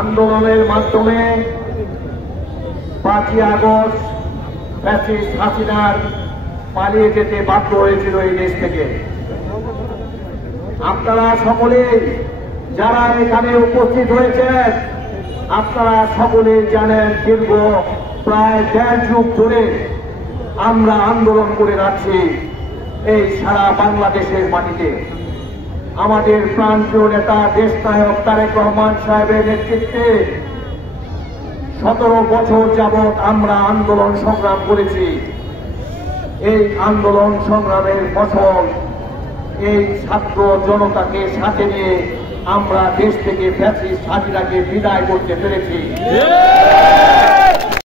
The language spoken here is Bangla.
আন্দোলনের মাধ্যমে 5ই আগস্ট ফ্যাসিস্ট হাসিনার পালিয়ে যেতে বাধ্য হয়েছিল এই দেশ থেকে। আপনারা সকলেই যারা এখানে উপস্থিত হয়েছেন, আপনারা সকলেই জানেন দীর্ঘ প্রায় 1.5 যুগ ধরে আমরা আন্দোলন করে যাচ্ছি এই সারা বাংলাদেশের মাটিতে। আমাদের প্রাণপ্রিয় নেতা দেশনায়ক তারেক রহমান সাহেবের নেতৃত্বে 17 বছর যাবৎ আমরা আন্দোলন সংগ্রাম করেছি। এই আন্দোলন সংগ্রামের ফসল এই ছাত্র জনতাকে সাথে নিয়ে আমরা দেশ থেকে ফ্যাসিস্ট হাসিনাকে বিদায় করতে পেরেছি।